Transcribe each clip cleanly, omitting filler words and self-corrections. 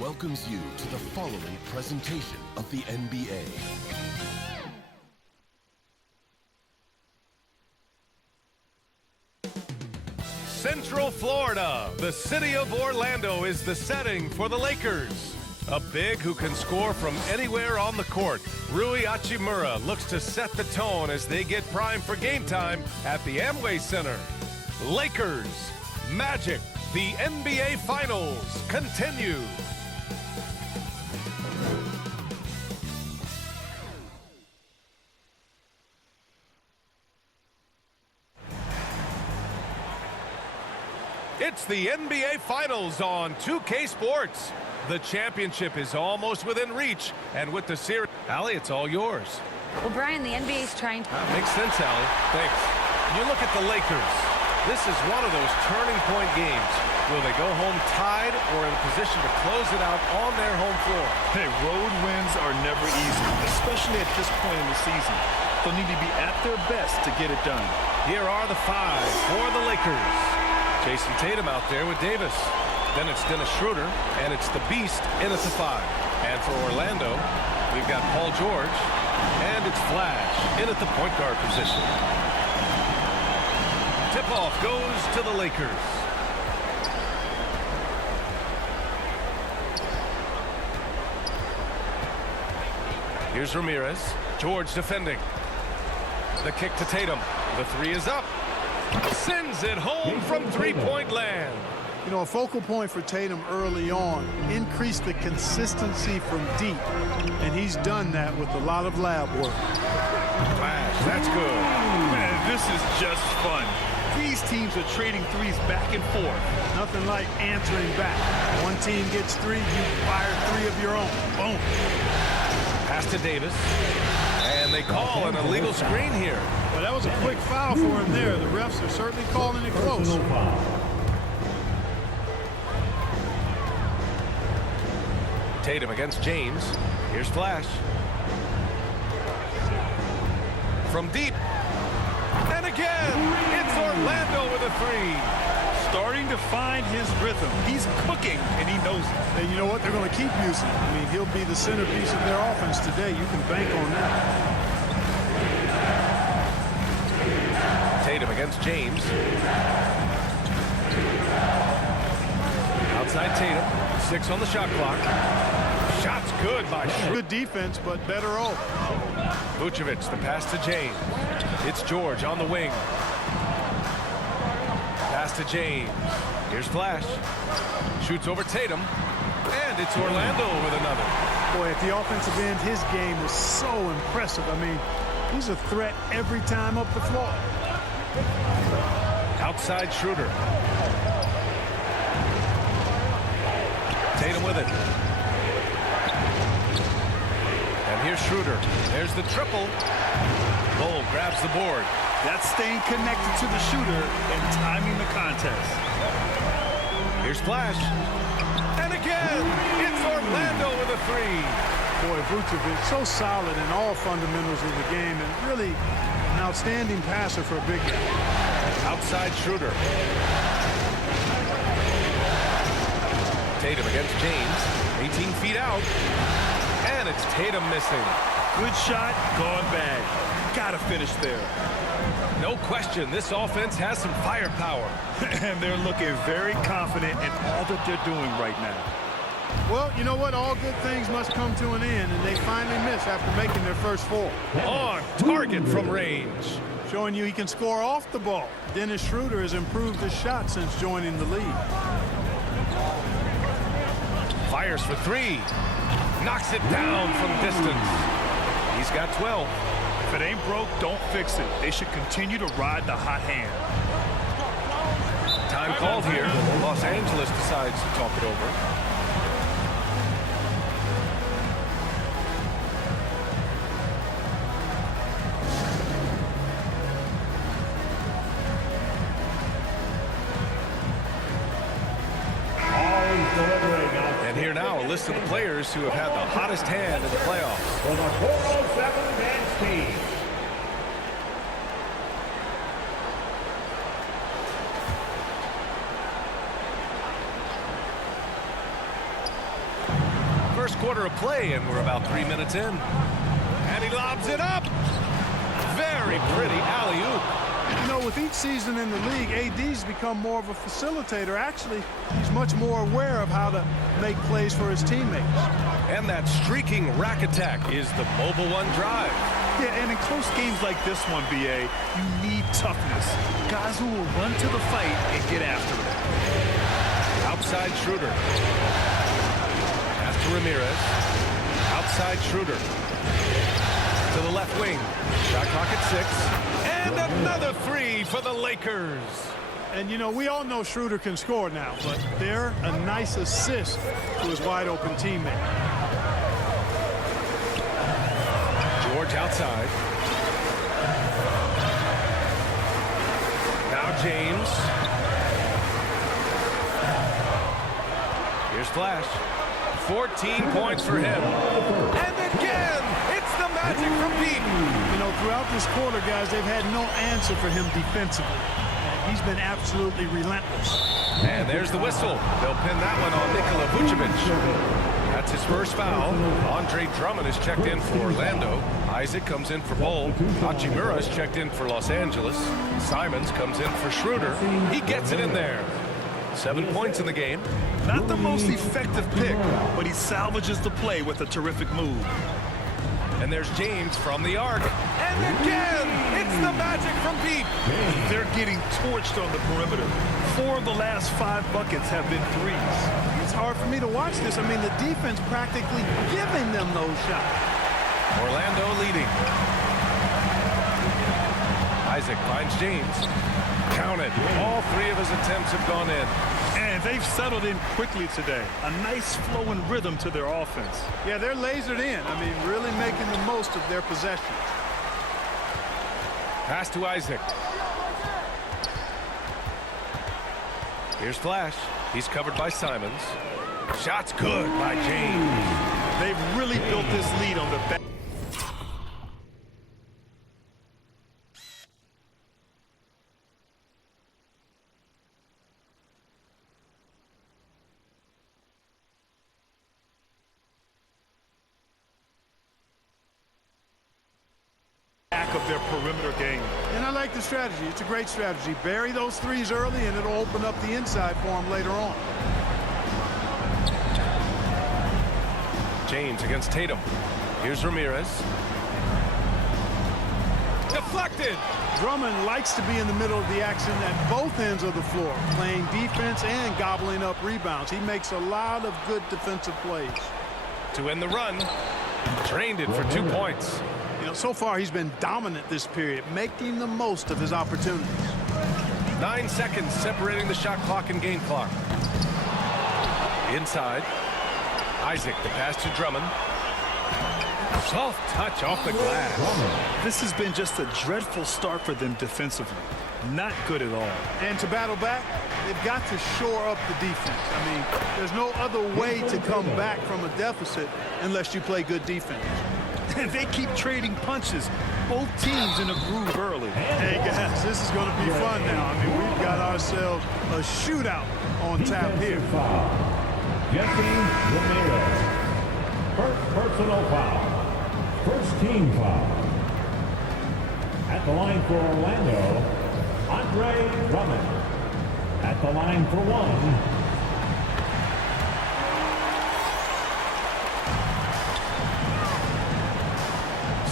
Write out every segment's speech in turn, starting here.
welcomes you to the following presentation of the NBA. Central Florida, the city of Orlando is the setting for the Lakers. A big who can score from anywhere on the court, Rui Hachimura looks to set the tone as they get primed for game time at the Amway Center. Lakers, Magic, the NBA Finals continue. It's the NBA Finals on 2K Sports. The championship is almost within reach, and with the series... Allie, it's all yours. Well, Brian, the NBA's trying to... Makes sense, Allie. Thanks. You look at the Lakers. This is one of those turning point games. Will they go home tied or in a position to close it out on their home floor? Hey, road wins are never easy, especially at this point in the season. They'll need to be at their best to get it done. Here are the five for the Lakers. Jason Tatum out there with Davis. Then it's Dennis Schroeder, and it's the Beast in at the five. And for Orlando, we've got Paul George, and it's Flash in at the point guard position. Tip-off goes to the Lakers. Here's Ramirez. George defending. The kick to Tatum. The three is up. Sends it home from three-point land. You know, a focal point for Tatum early on, increase the consistency from deep, and he's done that with a lot of lab work. Flash, that's good. Man, this is just fun. These teams are trading threes back and forth. Nothing like answering back. One team gets three, you fire three of your own. Boom. Pass to Davis. And they call an illegal screen here. Well, that was a quick foul for him there. The refs are certainly calling it close. Tatum against James. Here's Flash. From deep. And again, it's Orlando with a three. Starting to find his rhythm. He's cooking, and he knows it. And you know what? They're going to keep using him. I mean, he'll be the centerpiece of their offense today. You can bank on that. Tatum against James. Outside Tatum. 6 on the shot clock. Shot's good by Schroeder. Good defense, but better O. Vucevic, the pass to James. It's George on the wing. Pass to James. Here's Flash. Shoots over Tatum. And it's Orlando with another. Boy, at the offensive end, his game is so impressive. I mean, he's a threat every time up the floor. Outside Schroeder. Tatum with it. And here's Schroeder. There's the triple. Bull grabs the board. That's staying connected to the shooter and timing the contest. Here's Flash. And again, it's Orlando with a three. Boy, Vucevic, so solid in all fundamentals of the game and really an outstanding passer for a big guy. Outside Schroeder. Tatum against James. 18 feet out. And it's Tatum missing. Good shot, gone bad. Gotta finish there. No question, this offense has some firepower. And they're looking very confident in all that they're doing right now. Well, you know what? All good things must come to an end, and they finally miss after making their first four. On target from range. Showing you he can score off the ball. Dennis Schroeder has improved his shot since joining the league. Fires for three. Knocks it down from distance. He's got 12. If it ain't broke, don't fix it. They should continue to ride the hot hand. Time called here. Los Angeles decides to talk it over. And here now, a list of the players who have had the hottest hand in the playoffs. For the 407 men's team. first quarter of play, and we're about 3 minutes in. And he lobs it up. Very pretty alley-oop. You know, with each season in the league, AD's become more of a facilitator. Actually, he's much more aware of how to make plays for his teammates. And that streaking rack attack is the mobile one drive. Yeah, and in close games like this one, BA, you need toughness. Guys who will run to the fight and get after it. Outside Schroeder. Pass to Ramirez. Outside Schroeder. To the left wing. Shot clock at 6. And another three for the Lakers. And, you know, we all know Schroeder can score now, but they're a nice assist to his wide-open teammate. George outside. Now James. Here's Flash. 14 points for him. And again, it's the magic from Pete. You know, throughout this quarter, guys, they've had no answer for him defensively. And he's been absolutely relentless. And there's the whistle. They'll pin that one on Nikola Vucevic. That's his first foul. Andre Drummond is checked in for Orlando. Isaac comes in for Bull. Hachimura is checked in for Los Angeles. Simons comes in for Schroeder. He gets it in there. 7 points in the game. Not the most effective pick, but he salvages the play with a terrific move. And there's James from the arc. And again, it's the magic from Pete. They're getting torched on the perimeter. 4 of the last 5 buckets have been threes. It's hard for me to watch this. I mean, the defense practically giving them those shots. Orlando leading. Isaac finds James. Counted. All 3 of his attempts have gone in. And they've settled in quickly today. A nice flow and rhythm to their offense. Yeah, they're lasered in. I mean, really making the most of their possessions. Pass to Isaac. Here's Flash. He's covered by Simons. Shot's good by James. They've really built this lead on the back. Of their perimeter game. And I like the strategy. It's a great strategy. Bury those threes early, and it'll open up the inside for them later on. James against Tatum. Here's Ramirez. Deflected. Drummond likes to be in the middle of the action at both ends of the floor, playing defense and gobbling up rebounds. He makes a lot of good defensive plays. To end the run. Drained it for 2 points. You know, so far he's been dominant this period, making the most of his opportunities. 9 seconds separating the shot clock and game clock. Inside. Isaac, the pass to Drummond. Soft touch off the glass. This has been just a dreadful start for them defensively. Not good at all. And to battle back, they've got to shore up the defense. I mean, there's no other way to come back from a deficit unless you play good defense. And they keep trading punches. Both teams in a groove early. Hey, guys, this is going to be fun now. I mean, we've got ourselves a shootout on tap here. Ramirez. First personal foul. First team foul. At the line for Orlando, Andre Drummond. At the line for 1.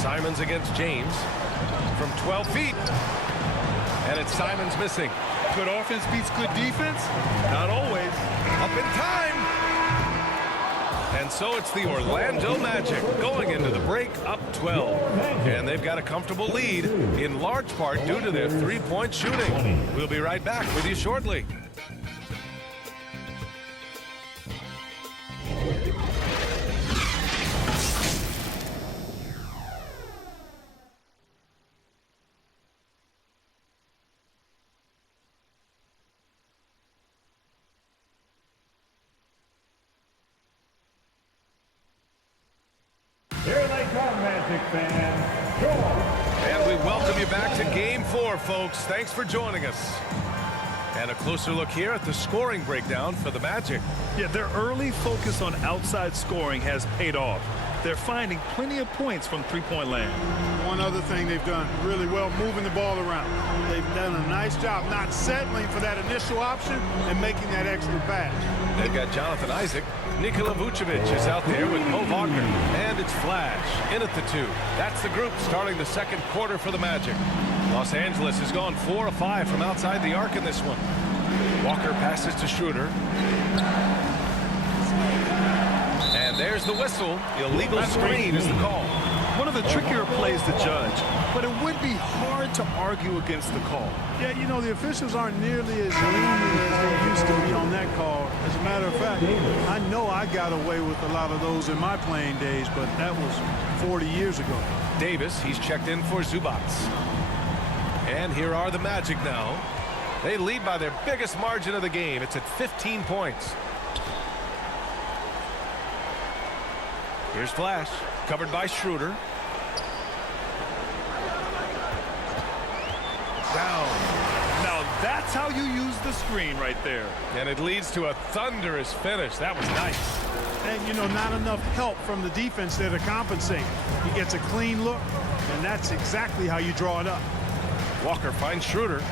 Simons against James from 12 feet. And it's Simons missing. Good offense beats good defense? Not always. Up in time. And so it's the Orlando Magic going into the break up 12. And they've got a comfortable lead in large part due to their three-point shooting. We'll be right back with you shortly. Here they come, Magic fans. Sure. And we welcome you back to Game 4, folks. Thanks for joining us. And a closer look here at the scoring breakdown for the Magic. Yeah, their early focus on outside scoring has paid off. They're finding plenty of points from three-point land. One other thing they've done really well, moving the ball around. They've done a nice job not settling for that initial option and making that extra pass. They've got Jonathan Isaac. Nikola Vucevic is out there with Mo Wagner. And it's Flash in at the 2. That's the group starting the second quarter for the Magic. Los Angeles has gone 4 of 5 from outside the arc in this one. Walker passes to Schroeder. And there's the whistle. Illegal screen is the call. One of the trickier plays to judge, but it would be hard to argue against the call. Yeah, you know, the officials aren't nearly as lenient as they used to be on that call. As a matter of fact, I know I got away with a lot of those in my playing days, but that was 40 years ago. Davis, he's checked in for Zubac. And here are the Magic now. They lead by their biggest margin of the game. It's at 15 points. Here's Flash, covered by Schroeder. Down. Now that's how you use the screen right there. And it leads to a thunderous finish. That was nice. And, you know, not enough help from the defense there to compensate. He gets a clean look, and that's exactly how you draw it up. Walker finds Schroeder.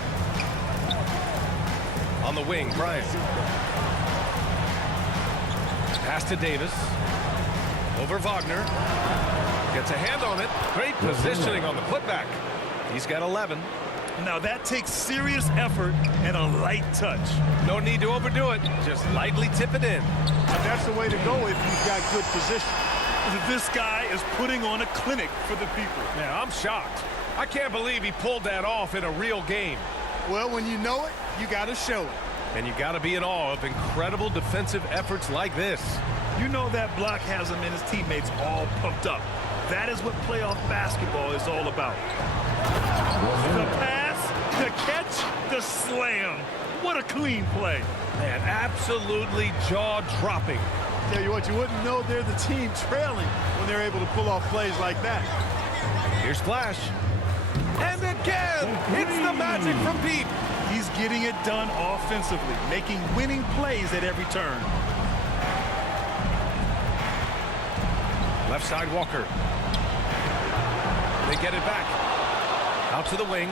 On the wing, Bryant. Pass to Davis. Over Wagner. Gets a hand on it. Great positioning on the putback. He's got 11. Now that takes serious effort and a light touch. No need to overdo it. Just lightly tip it in. But that's the way to go if you've got good position. This guy is putting on a clinic for the people. Yeah, I'm shocked. I can't believe he pulled that off in a real game. Well, when you know it, you got to show it. And you got to be in awe of incredible defensive efforts like this. You know that block has him and his teammates all pumped up. That is what playoff basketball is all about. The pass, the catch, the slam. What a clean play. Man, absolutely jaw-dropping. Tell you what, you wouldn't know they're the team trailing when they're able to pull off plays like that. Here's Flash. And again, it's the Magic from Pete. He's getting it done offensively, making winning plays at every turn. Left side, Walker. They get it back. Out to the wing.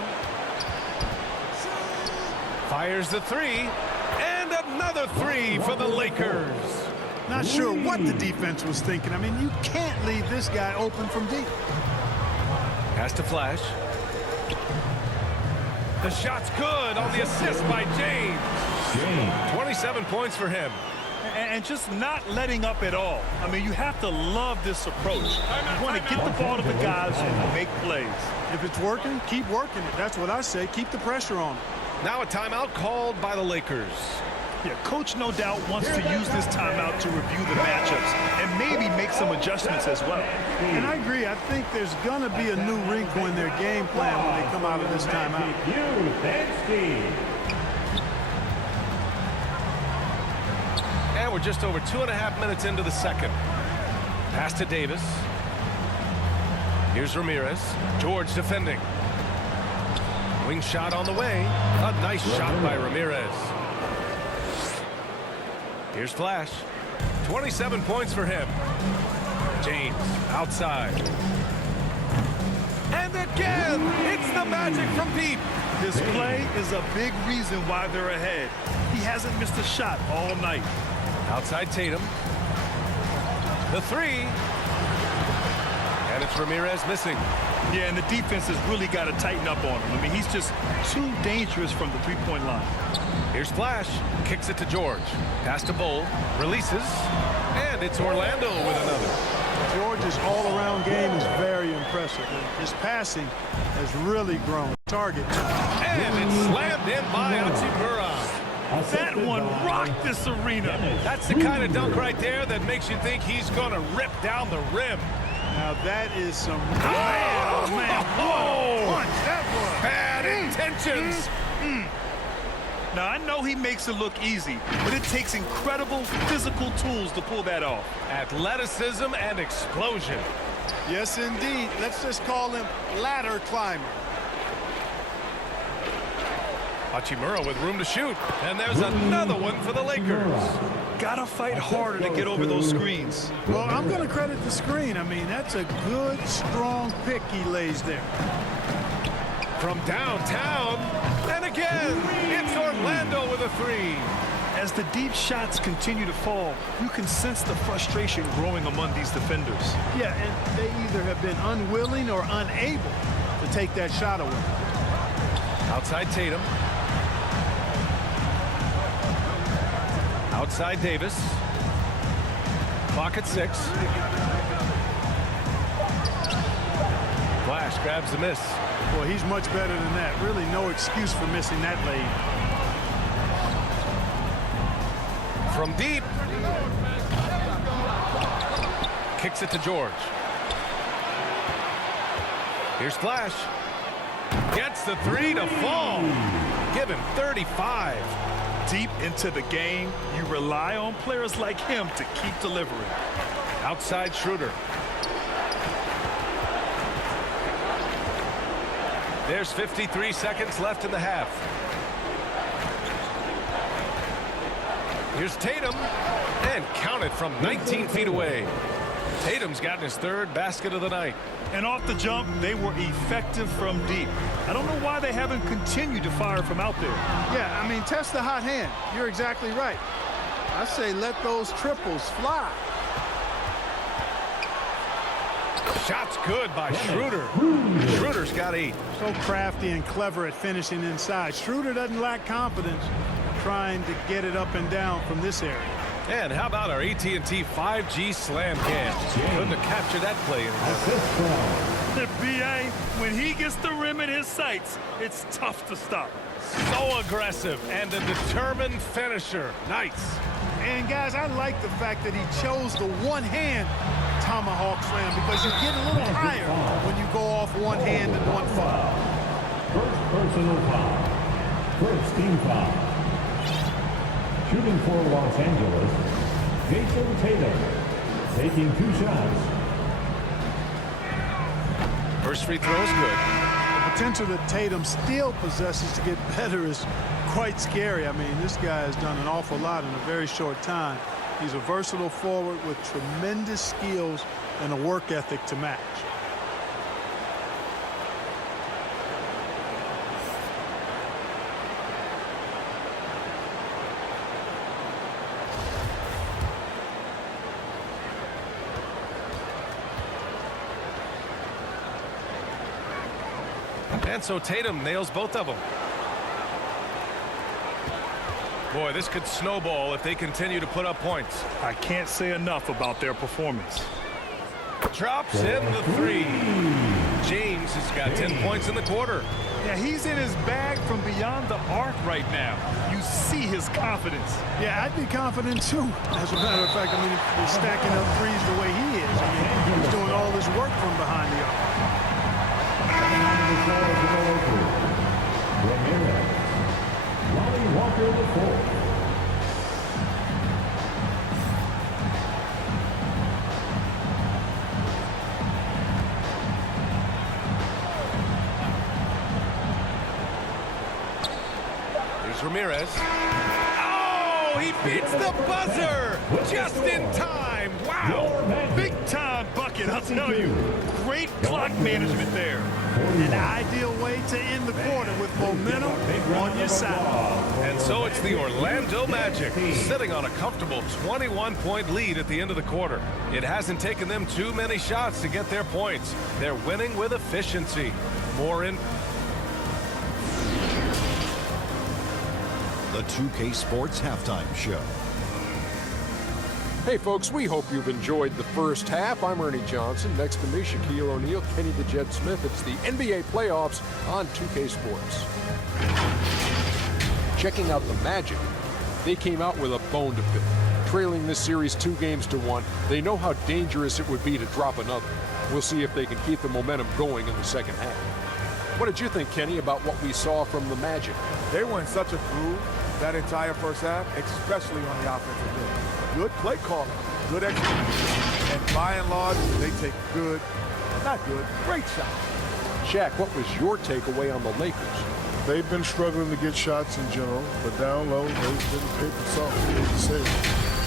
Fires the 3. And another 3 for the Lakers. Not sure what the defense was thinking. I mean, you can't leave this guy open from deep. Pass to Flash. The shot's good on the assist by James. 27 points for him. And just not letting up at all. I mean, you have to love this approach. You want to get the ball to the guys and make plays. If it's working, keep working it. That's what I say. Keep the pressure on him. Now a timeout called by the Lakers. Yeah, coach no doubt wants to use this timeout to review the matchups and maybe make some adjustments as well. And I agree. I think there's going to be a new wrinkle in their game plan when they come out of this timeout. And we're just over 2.5 minutes into the second. Pass to Davis. Here's Ramirez. George defending. Wing shot on the way. A nice shot by Ramirez. Here's Flash. 27 points for him. James outside. And again, it's the Magic from Pete. This play is a big reason why they're ahead. He hasn't missed a shot all night. Outside Tatum. The 3. And it's Ramirez missing. Yeah, and the defense has really got to tighten up on him. I mean, he's just too dangerous from the three-point line. Here's Flash. Kicks it to George. Pass to Bull. Releases. And it's Orlando with another. George's all-around game is very impressive. His passing has really grown. Target. And it's slammed in by Hachimura. That one rocked this arena. That's the kind of dunk right there that makes you think he's going to rip down the rim. Now that is some... Oh, man. What a punch that was. Bad intentions. Now, I know he makes it look easy, but it takes incredible physical tools to pull that off. Athleticism and explosion. Yes, indeed. Let's just call him ladder climber. Hachimura with room to shoot. And there's another one for the Lakers. Gotta fight harder to get over those screens. Well, I'm going to credit the screen. I mean, that's a good, strong pick he lays there. From downtown, and again, it's Orlando with a three. As the deep shots continue to fall, you can sense the frustration growing among these defenders. Yeah, and they either have been unwilling or unable to take that shot away. Outside Tatum. Outside Davis. Clock at 6. Flash grabs the miss. Well, he's much better than that. Really no excuse for missing that lead. From deep. Kicks it to George. Here's Flash. Gets the three to fall. Give him 35. Deep into the game, you rely on players like him to keep delivering. Outside Schroeder. There's 53 seconds left in the half. Here's Tatum, and counted from 19 feet away. Tatum's gotten his third basket of the night. And off the jump, they were effective from deep. I don't know why they haven't continued to fire from out there. Yeah, I mean, test the hot hand. You're exactly right. I say let those triples fly. Shot's good by Schroeder. Schroeder's got 8. So crafty and clever at finishing inside. Schroeder doesn't lack confidence trying to get it up and down from this area. And how about our AT&T 5G slam cam? Couldn't have captured that play anymore. The BA, when he gets the rim in his sights, it's tough to stop. So aggressive and a determined finisher. Nice. And guys, I like the fact that he chose the one-hand tomahawk slam because you get a little higher when you go off one hand and one foot. First personal foul. First team foul. Shooting for Los Angeles, Jason Tatum, taking 2 shots. First free throw is good. The potential that Tatum still possesses to get better is quite scary. I mean, this guy has done an awful lot in a very short time. He's a versatile forward with tremendous skills and a work ethic to match. And so Tatum nails both of them. Boy, this could snowball if they continue to put up points. I can't say enough about their performance. Drops in the 3. James has got 10 points in the quarter. Yeah, he's in his bag from beyond the arc right now. You see his confidence. Yeah, I'd be confident too. As a matter of fact, I mean, if he's stacking up threes the way he is, I mean, he's doing all this work from behind the arc. Ramirez. Lonnie Walker IV. Here's Ramirez. Oh, he beats the buzzer just in time. Wow. Big time bucket, I'll tell you. Great clock management there. An ideal way to end the quarter with momentum on your side. And so it's the Orlando Magic sitting on a comfortable 21-point lead at the end of the quarter. It hasn't taken them too many shots to get their points. They're winning with efficiency. More in. The 2K Sports Halftime Show. Hey folks, we hope you've enjoyed the first half. I'm Ernie Johnson. Next to me, Shaquille O'Neal, Kenny the Jet Smith. It's the NBA playoffs on 2K Sports. Checking out the Magic, they came out with a bone to pick. Trailing this series 2-1, they know how dangerous it would be to drop another. We'll see if they can keep the momentum going in the second half. What did you think, Kenny, about what we saw from the Magic? They were in such a groove that entire first half, especially on the offensive end. Good play calling, good execution, and by and large, they take great shots. Shaq, what was your takeaway on the Lakers? They've been struggling to get shots in general, but down low, they've been paper soft, as you say.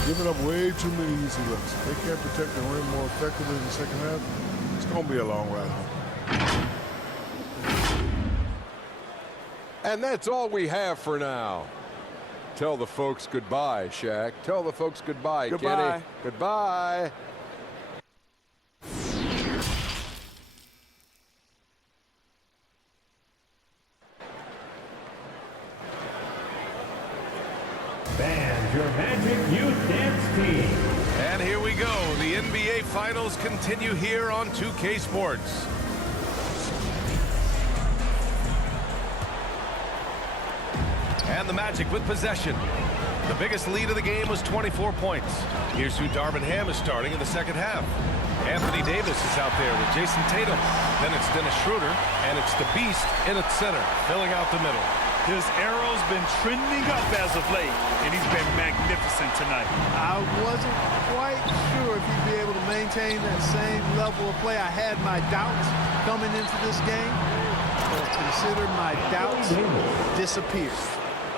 Giving up way too many easy looks. If they can't protect the rim more effectively in the second half, it's going to be a long ride home. And that's all we have for now. Tell the folks goodbye, Shaq. Tell the folks goodbye, Goodbye. Kenny. Goodbye. And your Magic Youth Dance Team. And here we go. The NBA Finals continue here on 2K Sports. And the Magic with possession. The biggest lead of the game was 24 points. Here's who Darvin Ham is starting in the second half. Anthony Davis is out there with Jason Tatum. Then it's Dennis Schroeder, and it's the Beast in at center, filling out the middle. His arrow's been trending up as of late, and he's been magnificent tonight. I wasn't quite sure if he'd be able to maintain that same level of play. I had my doubts coming into this game, but consider my doubts disappeared.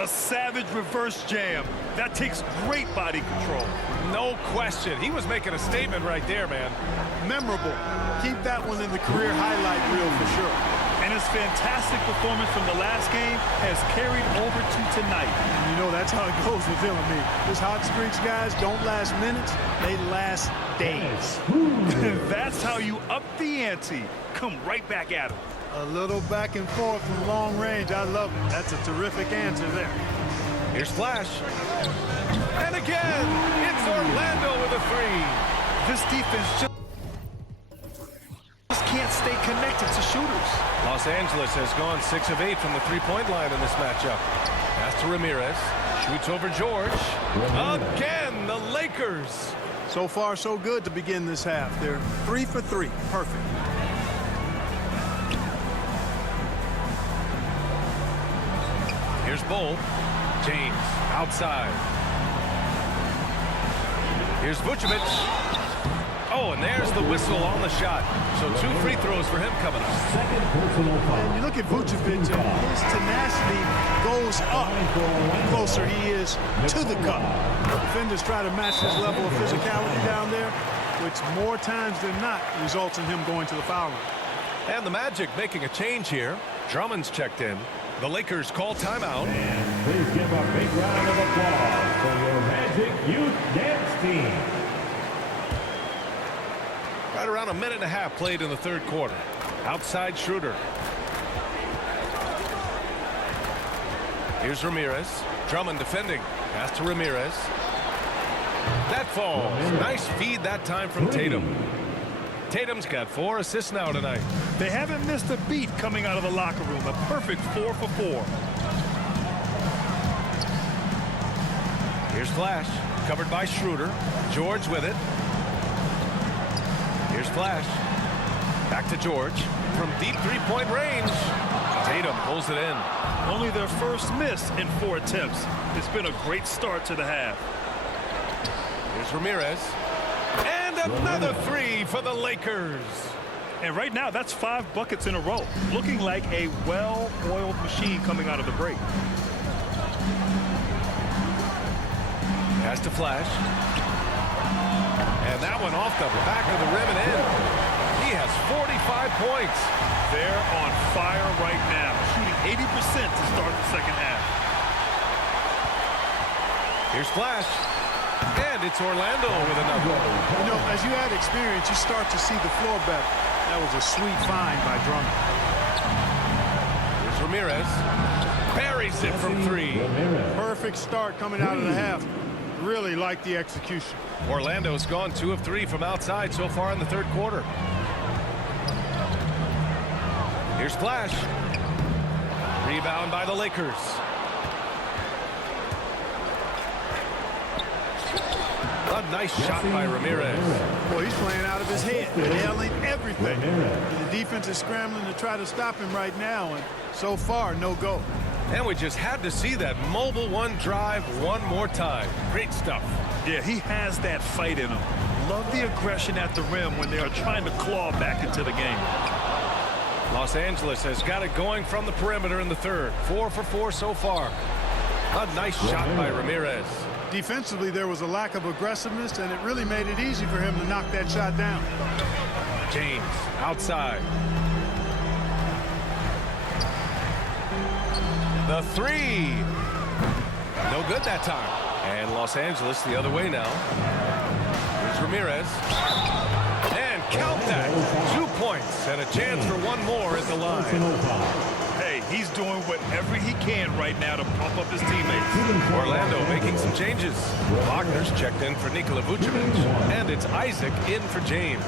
A savage reverse jam. That takes great body control. No question. He was making a statement right there, man. Memorable. Keep that one in the career highlight reel for sure. And his fantastic performance from the last game has carried over to tonight. And you know that's how it goes with him and me. His hot streaks, guys, don't last minutes. They last days. That's how you up the ante. Come right back at him. A little back and forth from long range. I love it. That's a terrific answer there. Here's Flash. And again, it's Orlando with a three. This defense just can't stay connected to shooters. Los Angeles has gone 6 of 8 from the three-point line in this matchup. Pass to Ramirez. Shoots over George. Again, the Lakers. So far, so good to begin this half. They're 3 for 3. Perfect. Here's Bull. James outside. Here's Vucevic. Oh, and there's the whistle on the shot. So 2 free throws for him coming up. Second personal foul. And you look at Vucevic, and his tenacity goes up the closer he is to the cup. Defenders try to match his level of physicality down there, which more times than not results in him going to the foul line. And the Magic making a change here. Drummond's checked in. The Lakers call timeout. And please give a big round of applause for your Magic Youth Dance Team. Right around a minute and a half played in the third quarter. Outside Schroeder. Here's Ramirez. Drummond defending. Pass to Ramirez. That falls. Nice feed that time from Tatum. Tatum's got 4 assists now tonight. They haven't missed a beat coming out of the locker room. A perfect 4 for 4. Here's Flash. Covered by Schroeder. George with it. Here's Flash. Back to George. From deep three-point range. Tatum pulls it in. Only their first miss in 4 attempts. It's been a great start to the half. Here's Ramirez. And another 3 for the Lakers. And right now, that's 5 buckets in a row. Looking like a well-oiled machine coming out of the break. Pass to Flash. And that one off the back of the rim and in. He has 45 points. They're on fire right now, shooting 80% to start the second half. Here's Flash. And it's Orlando with another one. You know, as you add experience, you start to see the floor better. That was a sweet find by Drummond. Here's Ramirez. Buries it from 3. Perfect start coming out of the half. Really like the execution. Orlando's gone 2 of 3 from outside so far in the third quarter. Here's Flash. Rebound by the Lakers. A nice shot by Ramirez. Boy, he's playing out of his head, nailing everything. And the defense is scrambling to try to stop him right now, and so far, no go. And we just had to see that mobile one drive one more time. Great stuff. Yeah, he has that fight in him. Love the aggression at the rim when they are trying to claw back into the game. Los Angeles has got it going from the perimeter in the third. 4 for 4 so far. A nice shot by Ramirez. Defensively, there was a lack of aggressiveness, and it really made it easy for him to knock that shot down. James outside. The three. No good that time. And Los Angeles the other way now. Here's Ramirez. And count that. 2 points and a chance for one more at the line. Hey, he's doing whatever he can right now to pump up his teammates. Orlando making some changes. Wagner's checked in for Nikola Vucevic. And it's Isaac in for James.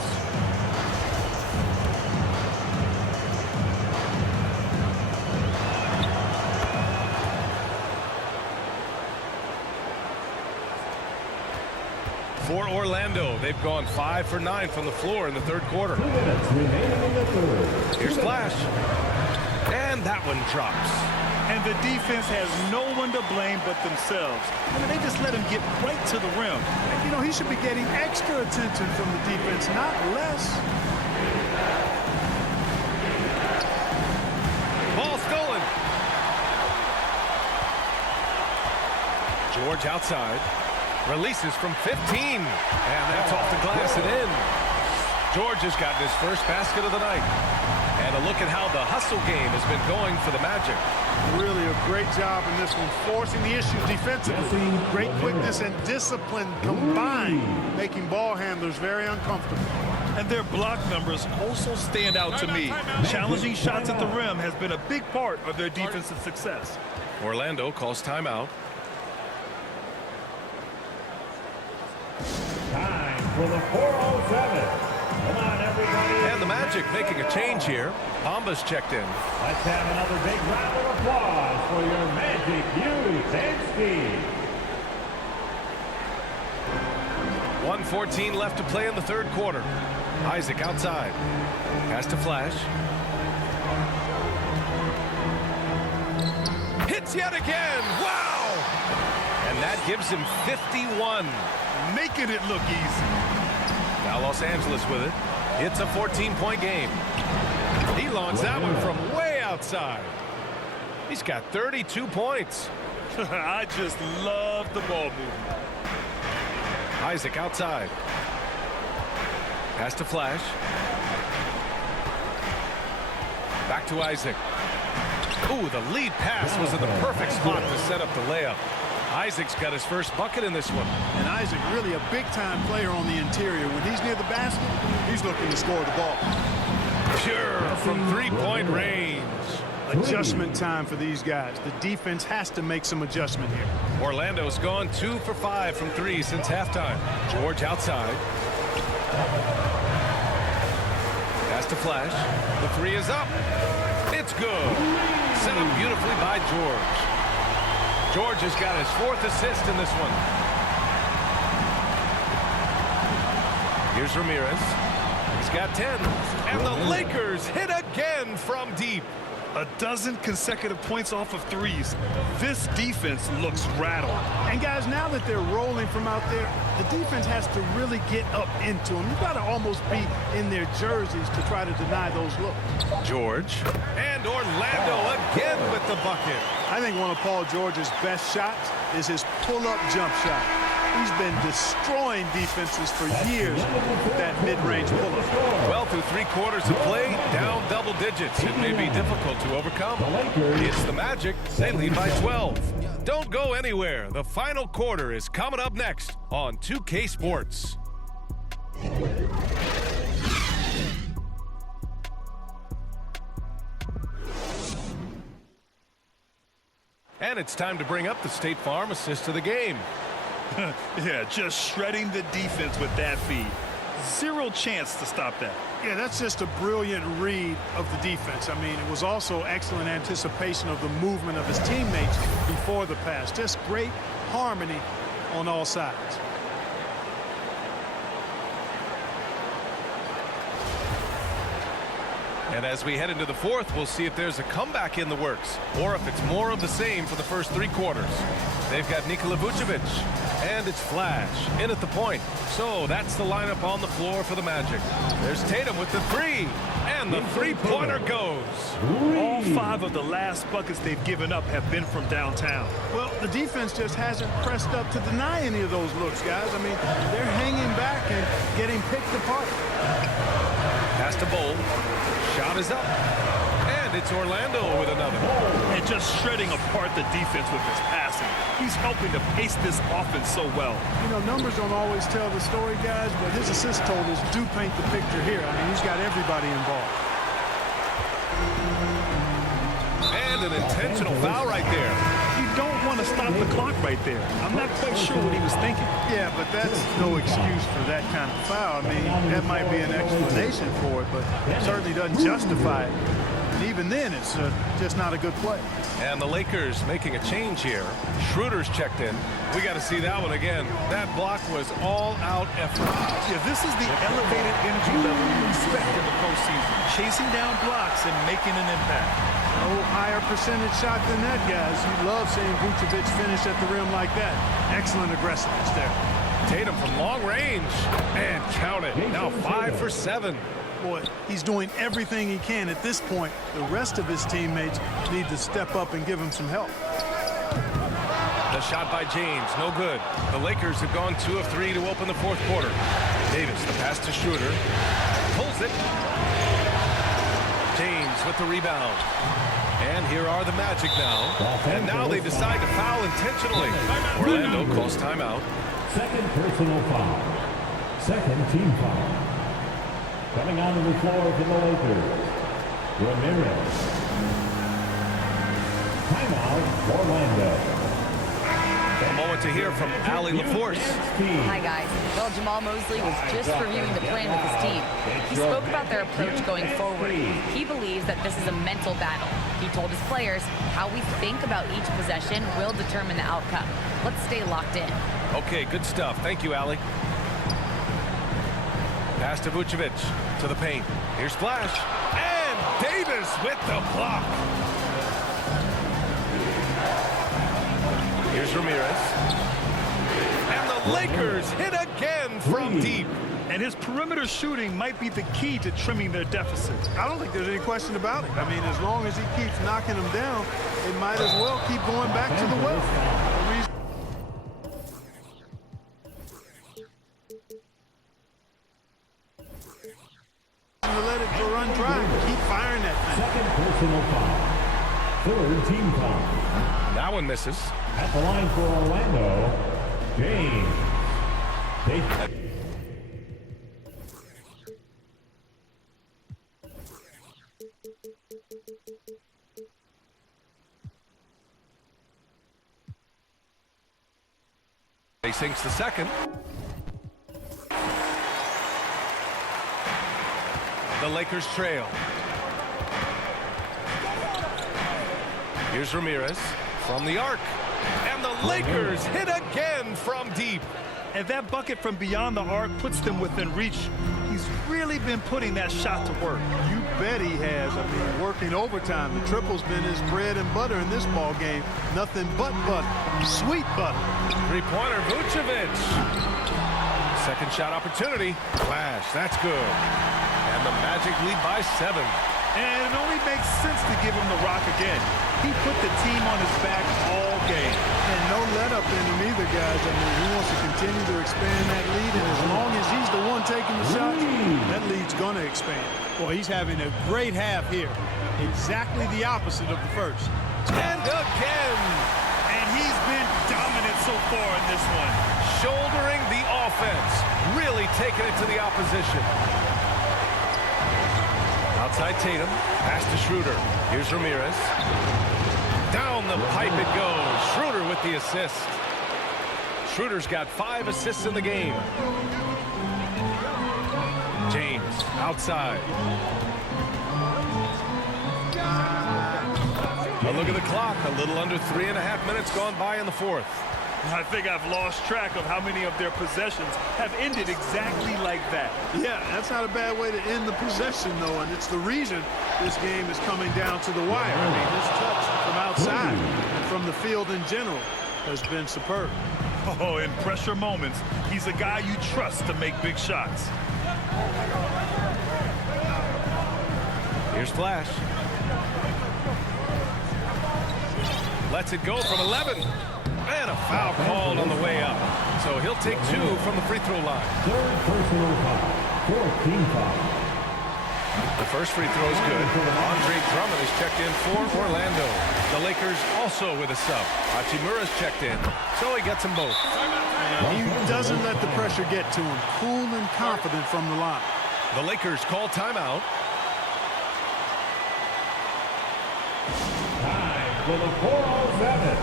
For Orlando, they've gone 5 for 9 from the floor in the third quarter. Here's Flash. And that one drops. And the defense has no one to blame but themselves. I mean, they just let him get right to the rim. You know, he should be getting extra attention from the defense, not less. Ball stolen. George outside. Releases from 15. And that's off the glass and in. George has gotten his first basket of the night. And a look at how the hustle game has been going for the Magic. Really a great job in this one, forcing the issue defensively. Great quickness and discipline combined, making ball handlers very uncomfortable. And their block numbers also stand out to me. Challenging shots at the rim has been a big part of their defensive success. Orlando calls timeout. Time for the 407. Come on, everybody. And the Magic making a change here. Bamba's checked in. Let's have another big round of applause for your Magic youth and speed. 1:14 left to play in the third quarter. Isaac outside. Has to Flash. Hits yet again. Wow! And that gives him 51. Making it look easy. Now Los Angeles with it. It's a 14-point game. He launched that one from way outside. He's got 32 points. I just love the ball movement. Isaac outside. Has to Flash. Back to Isaac. Ooh, the lead pass was in the perfect spot to set up the layup. Isaac's got his first bucket in this one. And Isaac really a big-time player on the interior. When he's near the basket, he's looking to score the ball. Pure from three-point range. Adjustment time for these guys. The defense has to make some adjustment here. Orlando's gone 2 for 5 from 3 since halftime. George outside. Has to Flash. The 3 is up. It's good. Set up beautifully by George. George has got his 4th assist in this one. Here's Ramirez. He's got 10. And the Lakers hit again from deep. A dozen consecutive points off of threes. This defense looks rattled. And guys, now that they're rolling from out there, the defense has to really get up into them. You've got to almost be in their jerseys to try to deny those looks. George. And Orlando again with the bucket. I think one of Paul George's best shots is his pull-up jump shot. He's been destroying defenses for years with that mid-range pull-up. Well, through 3 quarters of play, down double digits. It may be difficult to overcome. It's the Magic. They lead by 12. Don't go anywhere. The final quarter is coming up next on 2K Sports. And it's time to bring up the State Farm assist of the game. Yeah, just shredding the defense with that feed. Zero chance to stop that. Yeah, that's just a brilliant read of the defense. I mean, it was also excellent anticipation of the movement of his teammates before the pass. Just great harmony on all sides. And as we head into the fourth, we'll see if there's a comeback in the works or if it's more of the same for the first 3 quarters. They've got Nikola Vucevic, and it's Flash in at the point. So that's the lineup on the floor for the Magic. There's Tatum with the three, and the three-pointer goes. All 5 of the last buckets they've given up have been from downtown. Well, the defense just hasn't pressed up to deny any of those looks, guys. I mean, they're hanging back and getting picked apart. Pass to Bowl. Shot is up. And it's Orlando with another. And just shredding apart the defense with his passing. He's helping to pace this offense so well. You know, numbers don't always tell the story, guys, but his assist totals do paint the picture here. I mean, he's got everybody involved. And an intentional foul right there. You don't want to stop the clock right there. I'm not quite sure what he was thinking. Yeah, but that's no excuse for that kind of foul. I mean, that might be an explanation for it, but it certainly doesn't justify it. And even then, it's just not a good play. And the Lakers making a change here. Schroeder's checked in. We got to see that one again. That block was all-out effort. Yeah, this is the elevated energy level you expect in the postseason. Chasing down blocks and making an impact. No higher percentage shot than that, guys. You love seeing Vucevic finish at the rim like that. Excellent aggressiveness there. Tatum from long range. And count it. Now 5 for 7. Boy, he's doing everything he can at this point. The rest of his teammates need to step up and give him some help. The shot by James, no good. The Lakers have gone 2 of 3 to open the fourth quarter. Davis, the pass to Schroeder. Pulls it. James with the rebound. And here are the Magic now. And now they decide to foul intentionally. Orlando calls timeout. Second personal foul. Second team foul. Coming onto the floor for the Lakers, Ramirez. Timeout, Orlando. A moment to hear from Allie LaForce. Hi, guys. Well, Jamal Mosley was just reviewing the plan with his team. He spoke about their approach going forward. He believes that this is a mental battle. He told his players how we think about each possession will determine the outcome. Let's stay locked in. Okay, good stuff. Thank you, Allie. Pass to Vucevic, to the paint. Here's Flash, and Davis with the block. Here's Ramirez. And the Lakers hit again from deep. And his perimeter shooting might be the key to trimming their deficit. I don't think there's any question about it. I mean, as long as he keeps knocking them down, they might as well keep going back to the well. Let it run dry. Keep firing that thing. Second personal foul. Third team foul. That one misses. At the line for Orlando, James. He sinks the second. The Lakers trail. Here's Ramirez from the arc. And the Lakers hit again from deep. And that bucket from beyond the arc puts them within reach. He's really been putting that shot to work. You bet he has. I mean, working overtime. The triple's been his bread and butter in this ball game. Nothing but butter. Sweet butter. Three-pointer, Vucevic. Second shot opportunity. Flash, that's good. And the Magic lead by 7. And it only makes sense to give him the rock again. He put the team on his back all game. And no let up in him either, guys. I mean, he wants to continue to expand that lead, and as long as he's the one taking the shots, that lead's going to expand. Boy, he's having a great half here. Exactly the opposite of the first. And again. And he's been dominant so far in this one. Shouldering the offense. Really taking it to the opposition. Outside Tatum, pass to Schroeder. Here's Ramirez. Down the pipe it goes. Schroeder with the assist. Schroeder's got 5 assists in the game. James, outside. A look at the clock. A little under 3.5 minutes gone by in the fourth. I think I've lost track of how many of their possessions have ended exactly like that. Yeah, that's not a bad way to end the possession, though, and it's the reason this game is coming down to the wire. I mean, this touch from outside and from the field in general. has been superb. Oh, in pressure moments, he's a guy you trust to make big shots. Here's Flash. Lets it go from 11. And a foul called on the way up. So he'll take 2 from the free throw line. Third personal foul. 14 foul. The first free throw is good. Andre Drummond is checked in for Orlando. The Lakers also with a sub. Hachimura's checked in, so he gets them both. And he doesn't let the pressure get to him. Cool and confident from the line. The Lakers call timeout. Time for the 407.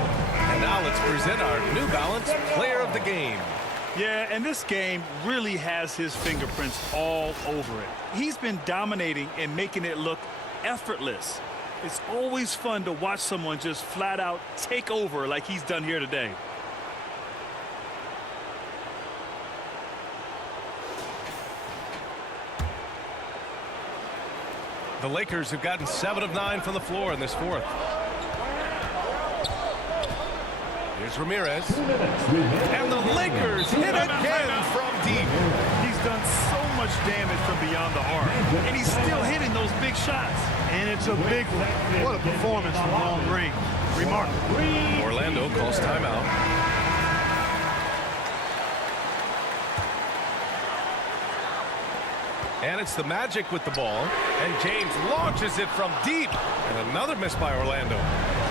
And now let's present our New Balance Player of the Game. Yeah, and this game really has his fingerprints all over it. He's been dominating and making it look effortless. It's always fun to watch someone just flat out take over like he's done here today. The Lakers have gotten 7 of 9 from the floor in this fourth. Here's Ramirez. And the Lakers hit again from deep. He's done so much damage from beyond the arc, and he's still hitting those big shots. And it's a big one. What a performance from long range. Remarkable. Orlando calls timeout. And it's the Magic with the ball. And James launches it from deep. And another miss by Orlando.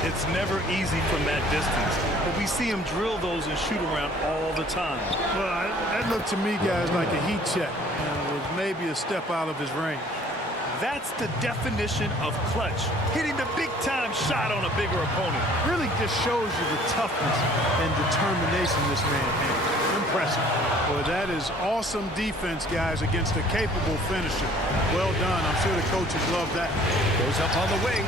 It's never easy from that distance, but we see him drill those and shoot around all the time. Well, that looked to me, guys, like a heat check. With maybe a step out of his range. That's the definition of clutch. Hitting the big-time shot on a bigger opponent. Really just shows you the toughness and determination this man has. Impressive. Well, that is awesome defense, guys, against a capable finisher. Well done. I'm sure the coaches love that. Goes up on the wing.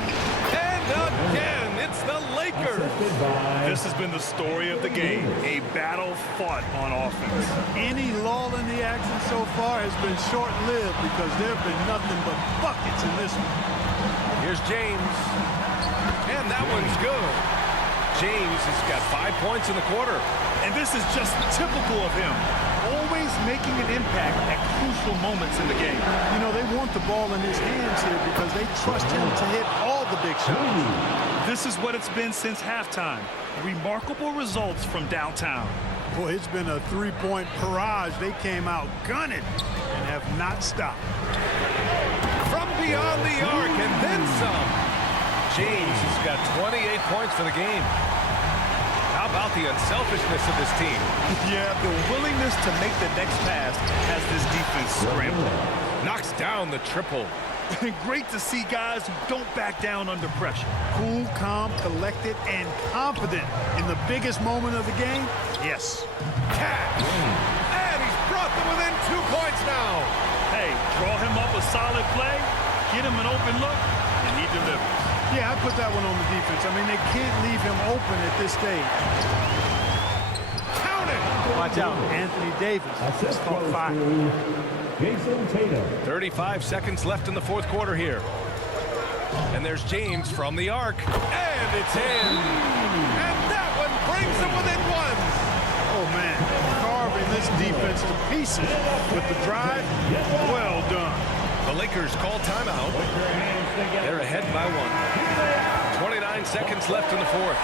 And again, it's the Lakers. This has been the story of the game. A battle fought on offense. Any lull in the action so far has been short-lived because there have been nothing but buckets in this one. Here's James. And that one's good. James has got 5 points in the quarter. And this is just typical of him. Always making an impact at crucial moments in the game. You know, they want the ball in his hands here because they trust him to hit all the big shots. This is what it's been since halftime. Remarkable results from downtown. Boy, it's been a three-point barrage. They came out gunning and have not stopped. From beyond the arc and then some. James has got 28 points for the game. How about the unselfishness of this team? Yeah, the willingness to make the next pass has this defense scrambling. Knocks down the triple. Great to see guys who don't back down under pressure. Cool, calm, collected, and confident in the biggest moment of the game. Yes. Catch. And he's brought them within 2 points now. Hey, draw him up a solid play, get him an open look, and he delivers. Yeah, I put that one on the defense. I mean, they can't leave him open at this stage. Count it. Watch out, Anthony Davis. That's called 5. Jason Tatum. 35 seconds left in the fourth quarter here. And there's James from the arc. And it's in. And that one brings them within 1. Oh, man. Carving this defense to pieces with the drive. Well done. The Lakers call timeout. They're ahead by 1. 29 seconds left in the fourth.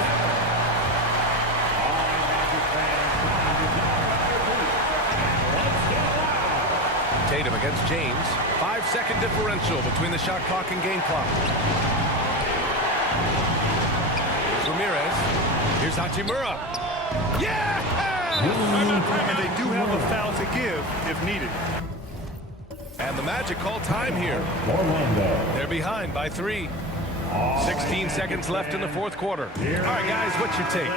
Tatum against James. 5-second differential between the shot clock and game clock. Here's Ramirez. Here's Hachimura. Yeah! And they do have a foul to give if needed. And the Magic call time here. Orlando. They're behind by 3. 16 seconds left in the fourth quarter. All right, guys, what's your take?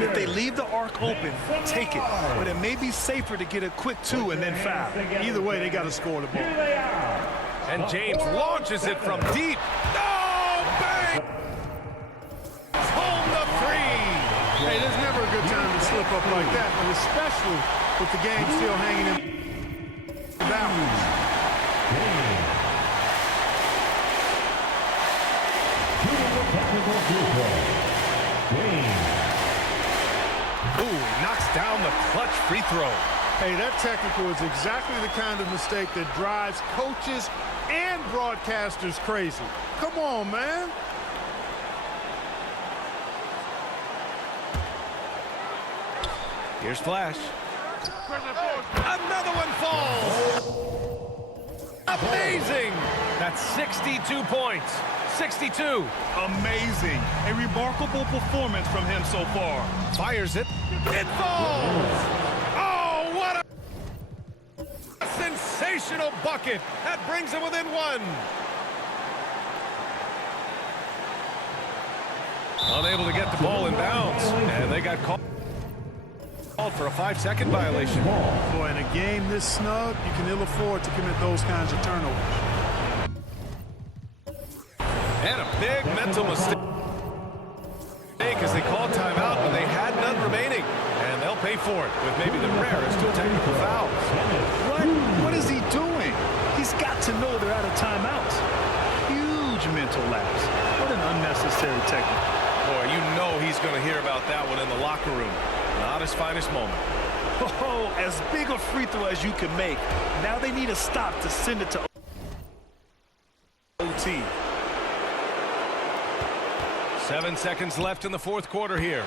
If they leave the arc open, take it. But it may be safer to get a quick 2 and then foul. Either way, they got to score the ball. And James launches it from deep. No! Bang! Home the 3. Hey, there's never a good time to slip up like that, but especially with the game still hanging in the balance. Ooh, he knocks down the clutch free throw. Hey, that technical is exactly the kind of mistake that drives coaches and broadcasters crazy. Come on, man. Here's Flash. Another one falls. Amazing. That's 62 points. 62. Amazing. A remarkable performance from him so far. Fires it. It falls. Oh, what a sensational bucket. That brings him within one. Unable to get the ball in bounds. And they got called for a 5-second violation. Boy, in a game this snug, you can ill afford to commit those kinds of turnovers. And a big mental mistake as they called timeout when they had none remaining. And they'll pay for it with maybe the rarest of technical fouls. What is he doing? He's got to know they're out of timeouts. Huge mental lapse. What an unnecessary technique. Boy, you know he's going to hear about that one in the locker room. Not his finest moment. Oh, as big a free throw as you can make. Now they need a stop to send it to OT. 7 seconds left in the fourth quarter here.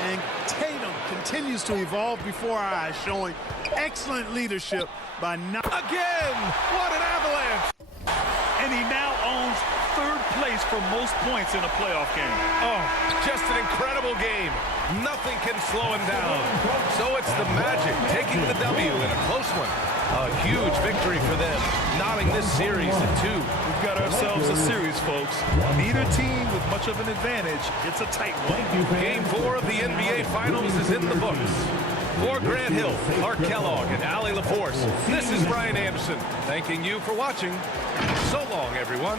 And Tatum continues to evolve before our eyes, showing excellent leadership by not. Again! What an avalanche! And he now owns third place for most points in a playoff game. Oh, just an incredible game. Nothing can slow him down. So it's the Magic taking the W in a close one. A huge victory for them, knotting this series at 2. We've got ourselves a series, folks. Neither team with much of an advantage. It's a tight one. Game 4 of the NBA Finals is in the books. For Grant Hill, Clark Kellogg, and Allie LaForce, this is Brian Anderson, thanking you for watching. So long, everyone.